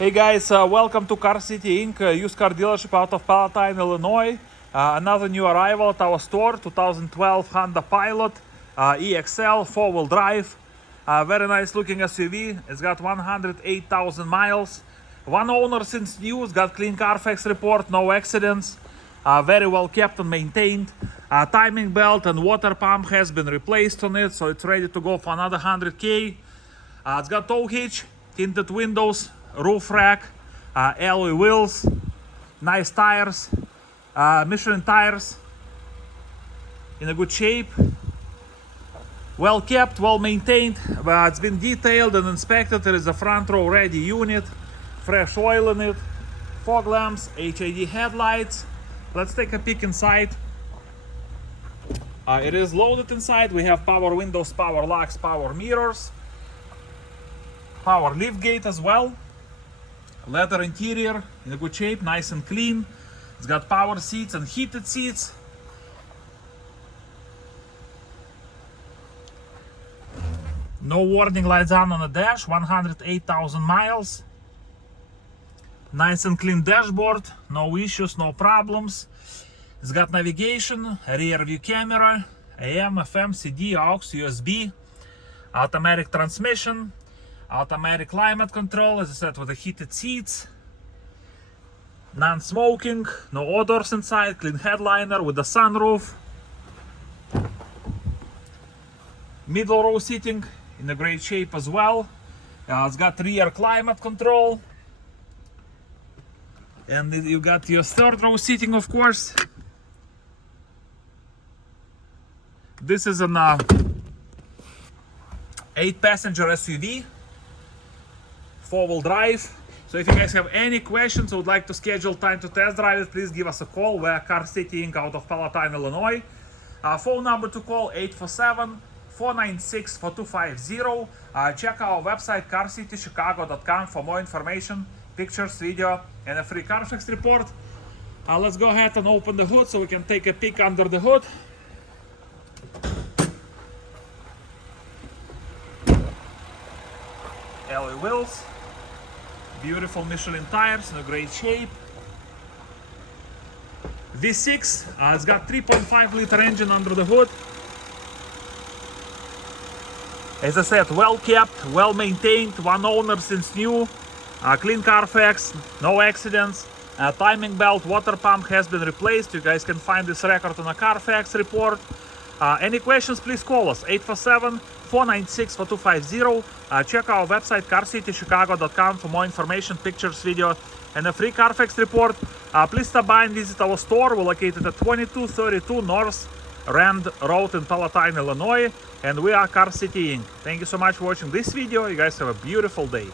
Hey guys, welcome to Car City Inc., used car dealership out of Palatine, Illinois. Another new arrival at our store, 2012 Honda Pilot EXL 4-wheel drive. Very nice looking SUV. It's got 108,000 miles. One owner since new. It's got clean CARFAX report, no accidents. Very well kept and maintained. Timing belt and water pump has been replaced on it, so it's ready to go for another 100K. It's got tow hitch, tinted windows, roof rack, alloy wheels, nice tires, Michelin tires, in a good shape, well kept, well maintained. It's been detailed and inspected. There is a front row ready unit, fresh oil in it, fog lamps, HID headlights. Let's take a peek inside. It is loaded inside. We have power windows, power locks, power mirrors, power lift gate as well. Leather interior in a good shape, nice and clean. It's got power seats and heated seats. No warning lights on the dash, 108,000 miles. Nice and clean dashboard, no issues, no problems. It's got navigation, rear view camera, AM, FM, CD, aux, USB, automatic transmission, automatic climate control, as I said, with the heated seats, non-smoking, no odors inside, clean headliner with the sunroof, middle row seating in a great shape as well. It's got rear climate control, and you got your third row seating, of course. This is an 8-passenger SUV, 4-wheel drive. So if you guys have any questions or would like to schedule time to test drive it, please give us a call. We're Car City Inc. out of Palatine, Illinois. Phone number to call 847-496-4250. Check our website carcitychicago.com for more information, pictures, video, and a free CARFAX report. Let's go ahead and open the hood so we can take a peek under the hood. Alloy wheels, beautiful Michelin tires in a great shape. V6, it's got 3.5 liter engine under the hood. As I said, well kept, well maintained, one owner since new, clean CARFAX, no accidents. Timing belt, water pump has been replaced. You guys can find this record on a CARFAX report. Any questions, please call us 847-496-4250. Check our website carcitychicago.com for more information, pictures, video, and a free CARFAX report. Please stop by and visit our store. We're located at 2232 North Rand Road in Palatine, Illinois, and we are Car City Inc. Thank you so much for watching this video. You guys have a beautiful day.